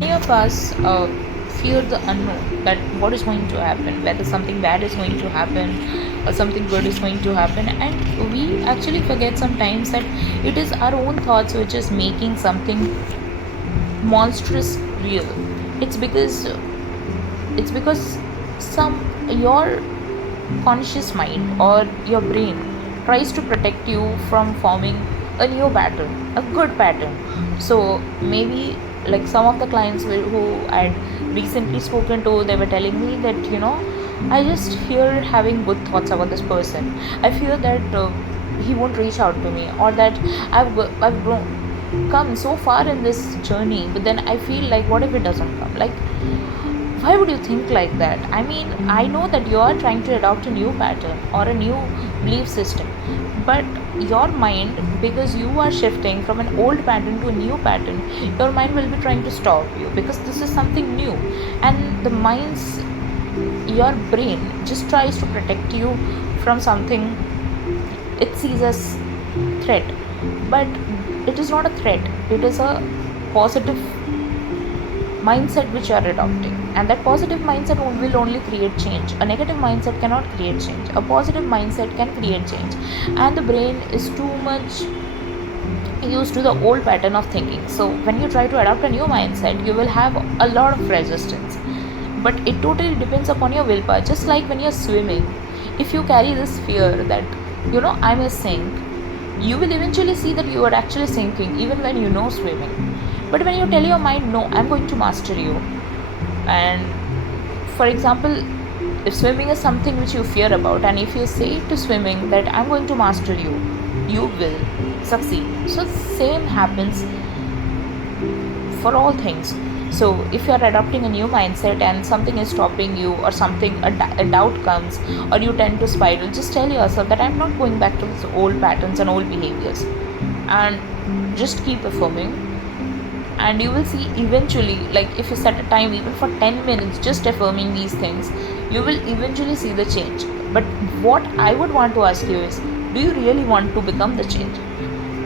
Many of us fear the unknown, that what is going to happen, whether something bad is going to happen or something good is going to happen, and we actually forget sometimes that it is our own thoughts which is making something monstrous real. It's because it's because some your conscious mind or your brain tries to protect you from forming a new pattern, a good pattern. So maybe, like, some of the clients who I'd recently spoken to, they were telling me that, I just fear having good thoughts about this person. I fear that he won't reach out to me, or that I've come so far in this journey, but then I feel like, what if it doesn't come? Like, why would you think like that? I mean, I know that you are trying to adopt a new pattern or a new belief system, but your mind, because you are shifting from an old pattern to a new pattern, your mind will be trying to stop you, because this is something new. And your brain just tries to protect you from something it sees as threat. But it is not a threat, it is a positive mindset which you are adopting, and that positive mindset will only create change. A negative mindset cannot create change, a positive mindset can create change. And the brain is too much used to the old pattern of thinking, so when you try to adopt a new mindset, you will have a lot of resistance. But it totally depends upon your willpower. Just like when you're swimming, if you carry this fear that, I may sink, you will eventually see that you are actually sinking even when you know swimming. But when you tell your mind, no, I'm going to master you, and for example, if swimming is something which you fear about, and if you say to swimming that I'm going to master you, you will succeed. So same happens for all things. So if you are adopting a new mindset and something is stopping you, or a doubt comes, or you tend to spiral, just tell yourself that I'm not going back to those old patterns and old behaviors, and just keep affirming. And you will see eventually, like, if you set a time even for 10 minutes just affirming these things, you will eventually see the change. But what I would want to ask you is, do you really want to become the change?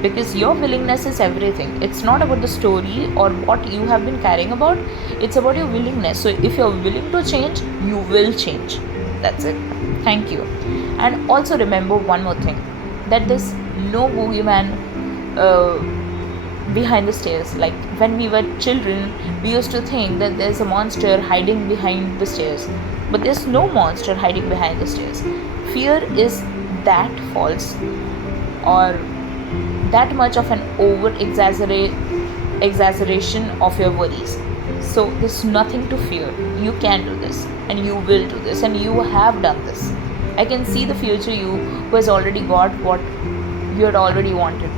Because your willingness is everything. It's not about the story or what you have been caring about, it's about your willingness. So if you're willing to change, you will change. That's it. Thank you. And also remember one more thing, that there's no boogeyman behind the stairs. Like, when we were children, we used to think that there's a monster hiding behind the stairs, but there's no monster hiding behind the stairs. Fear is that false, or that much of an exaggeration of your worries. So there's nothing to fear. You can do this, and you will do this, and you have done this. I can see the future you who has already got what you had already wanted.